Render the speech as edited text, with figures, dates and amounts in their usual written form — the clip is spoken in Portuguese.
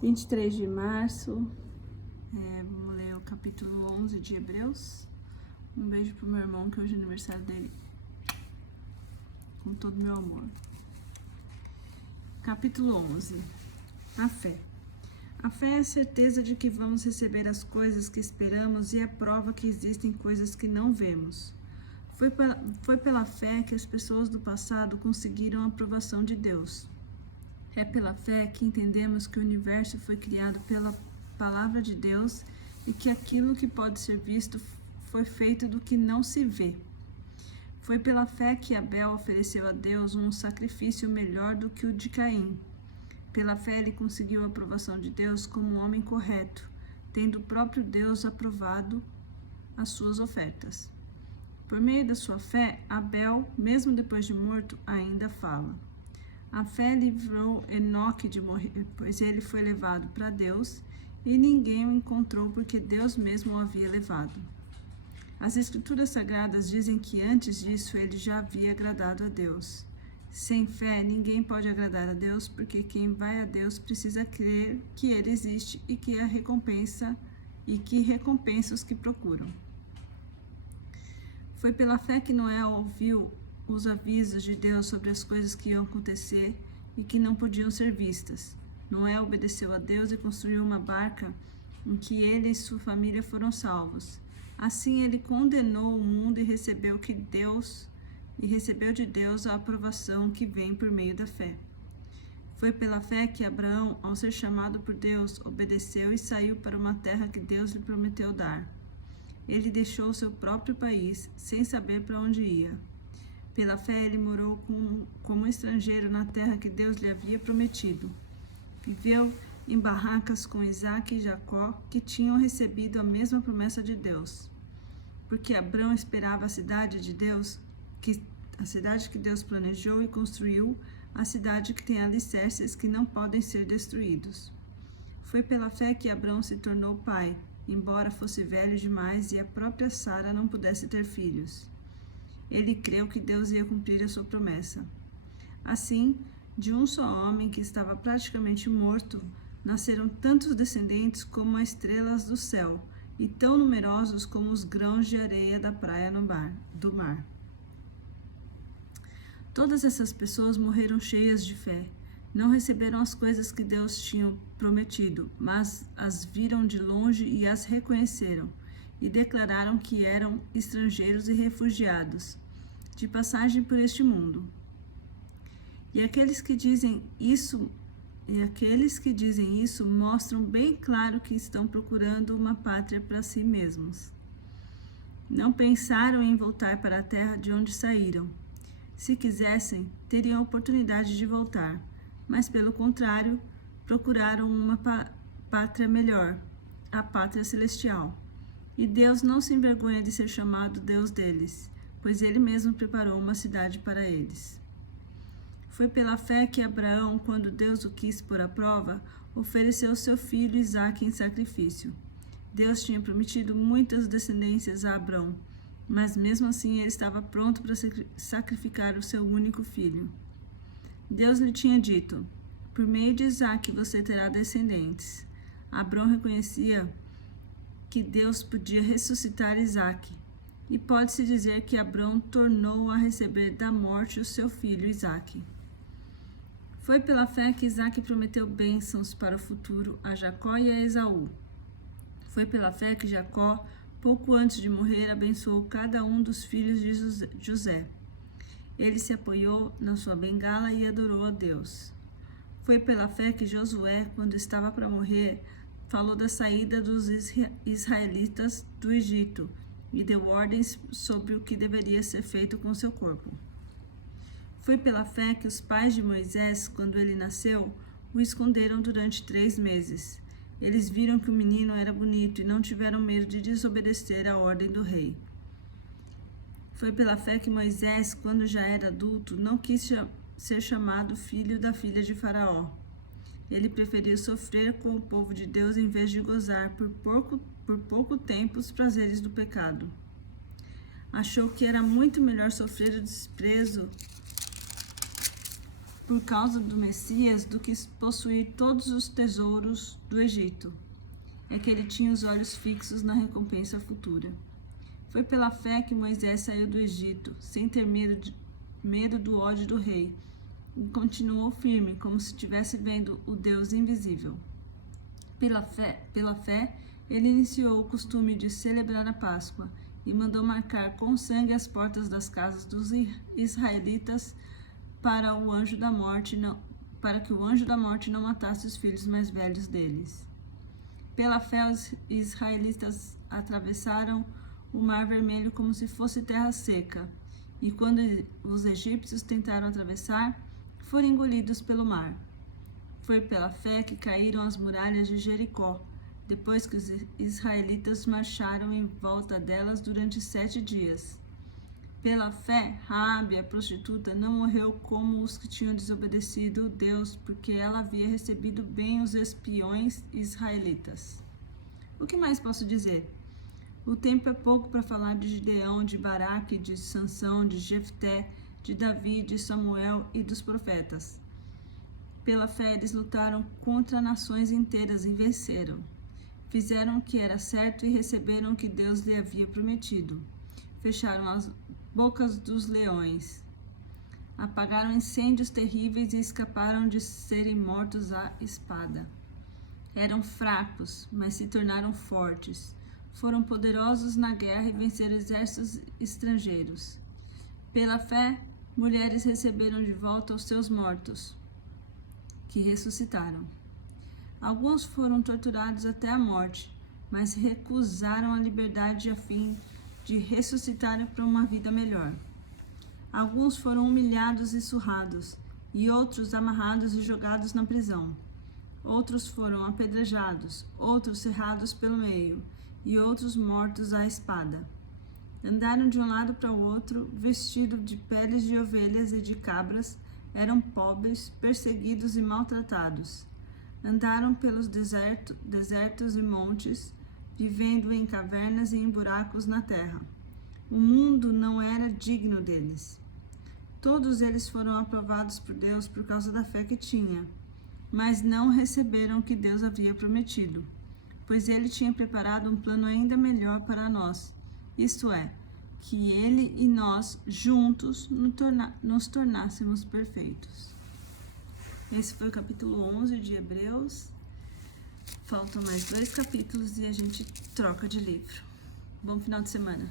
23 de março, vamos ler o capítulo 11 de Hebreus. Um beijo pro meu irmão, que hoje é aniversário dele, com todo o meu amor. Capítulo 11. A fé. A fé é a certeza de que vamos receber as coisas que esperamos e é prova que existem coisas que não vemos. Foi pela fé que as pessoas do passado conseguiram a aprovação de Deus. É pela fé que entendemos que o universo foi criado pela palavra de Deus e que aquilo que pode ser visto foi feito do que não se vê. Foi pela fé que Abel ofereceu a Deus um sacrifício melhor do que o de Caim. Pela fé ele conseguiu a aprovação de Deus como um homem correto, tendo o próprio Deus aprovado as suas ofertas. Por meio da sua fé, Abel, mesmo depois de morto, ainda fala. A fé livrou Enoque de morrer, pois ele foi levado para Deus e ninguém o encontrou porque Deus mesmo o havia levado. As Escrituras Sagradas dizem que antes disso ele já havia agradado a Deus. Sem fé, ninguém pode agradar a Deus, porque quem vai a Deus precisa crer que ele existe e que recompensa os que procuram. Foi pela fé que Noé ouviu os avisos de Deus sobre as coisas que iam acontecer e que não podiam ser vistas. Noé obedeceu a Deus e construiu uma barca em que ele e sua família foram salvos. Assim ele condenou o mundo e recebeu de Deus a aprovação que vem por meio da fé. Foi pela fé que Abraão, ao ser chamado por Deus, obedeceu e saiu para uma terra que Deus lhe prometeu dar. Ele deixou seu próprio país, sem saber para onde ia. Pela fé, ele morou como estrangeiro na terra que Deus lhe havia prometido. Viveu em barracas com Isaque e Jacó, que tinham recebido a mesma promessa de Deus. Porque Abrão esperava a cidade que Deus planejou e construiu, a cidade que tem alicerces que não podem ser destruídos. Foi pela fé que Abrão se tornou pai, embora fosse velho demais e a própria Sara não pudesse ter filhos. Ele creu que Deus ia cumprir a sua promessa. Assim, de um só homem que estava praticamente morto, nasceram tantos descendentes como as estrelas do céu, e tão numerosos como os grãos de areia da praia do mar. Todas essas pessoas morreram cheias de fé. Não receberam as coisas que Deus tinha prometido, mas as viram de longe e as reconheceram, e declararam que eram estrangeiros e refugiados, de passagem por este mundo. E aqueles que dizem isso mostram bem claro que estão procurando uma pátria para si mesmos. Não pensaram em voltar para a terra de onde saíram. Se quisessem, teriam a oportunidade de voltar, mas pelo contrário, procuraram uma pátria melhor, a pátria celestial. E Deus não se envergonha de ser chamado Deus deles, pois ele mesmo preparou uma cidade para eles. Foi pela fé que Abraão, quando Deus o quis pôr à prova, ofereceu seu filho Isaque em sacrifício. Deus tinha prometido muitas descendências a Abraão, mas mesmo assim ele estava pronto para sacrificar o seu único filho. Deus lhe tinha dito: por meio de Isaque você terá descendentes. Abraão reconhecia que Deus podia ressuscitar Isaque, e pode-se dizer que Abraão tornou a receber da morte o seu filho Isaque. Foi pela fé que Isaque prometeu bênçãos para o futuro a Jacó e a Esaú. Foi pela fé que Jacó, pouco antes de morrer, abençoou cada um dos filhos de José. Ele se apoiou na sua bengala e adorou a Deus. Foi pela fé que Josué, quando estava para morrer, falou da saída dos israelitas do Egito e deu ordens sobre o que deveria ser feito com seu corpo. Foi pela fé que os pais de Moisés, quando ele nasceu, o esconderam durante 3 meses. Eles viram que o menino era bonito e não tiveram medo de desobedecer à ordem do rei. Foi pela fé que Moisés, quando já era adulto, não quis ser chamado filho da filha de Faraó. Ele preferiu sofrer com o povo de Deus em vez de gozar por pouco tempo os prazeres do pecado. Achou que era muito melhor sofrer o desprezo por causa do Messias, do que possuir todos os tesouros do Egito. É que ele tinha os olhos fixos na recompensa futura. Foi pela fé que Moisés saiu do Egito, sem ter medo do ódio do rei, e continuou firme, como se estivesse vendo o Deus invisível. Pela fé, ele iniciou o costume de celebrar a Páscoa e mandou marcar com sangue as portas das casas dos israelitas para que o anjo da morte não matasse os filhos mais velhos deles. Pela fé, os israelitas atravessaram o Mar Vermelho como se fosse terra seca, e quando os egípcios tentaram atravessar, foram engolidos pelo mar. Foi pela fé que caíram as muralhas de Jericó, depois que os israelitas marcharam em volta delas durante 7 dias. Pela fé, Raabe, a prostituta, não morreu como os que tinham desobedecido Deus, porque ela havia recebido bem os espiões israelitas. O que mais posso dizer? O tempo é pouco para falar de Gideão, de Baraque, de Sansão, de Jefté, de Davi, de Samuel e dos profetas. Pela fé, eles lutaram contra nações inteiras e venceram. Fizeram o que era certo e receberam o que Deus lhe havia prometido. Fecharam as bocas dos leões. Apagaram incêndios terríveis e escaparam de serem mortos à espada. Eram fracos, mas se tornaram fortes. Foram poderosos na guerra e venceram exércitos estrangeiros. Pela fé, mulheres receberam de volta os seus mortos, que ressuscitaram. Alguns foram torturados até a morte, mas recusaram a liberdade a fim de ressuscitarem para uma vida melhor. Alguns foram humilhados e surrados, e outros amarrados e jogados na prisão. Outros foram apedrejados, outros cerrados pelo meio, e outros mortos à espada. Andaram de um lado para o outro, vestidos de peles de ovelhas e de cabras, eram pobres, perseguidos e maltratados. Andaram pelos desertos e montes, vivendo em cavernas e em buracos na terra. O mundo não era digno deles. Todos eles foram aprovados por Deus por causa da fé que tinha, mas não receberam o que Deus havia prometido, pois ele tinha preparado um plano ainda melhor para nós, isto é, que ele e nós juntos nos tornássemos perfeitos. Esse foi o capítulo 11 de Hebreus. Faltam mais 2 capítulos e a gente troca de livro. Bom final de semana.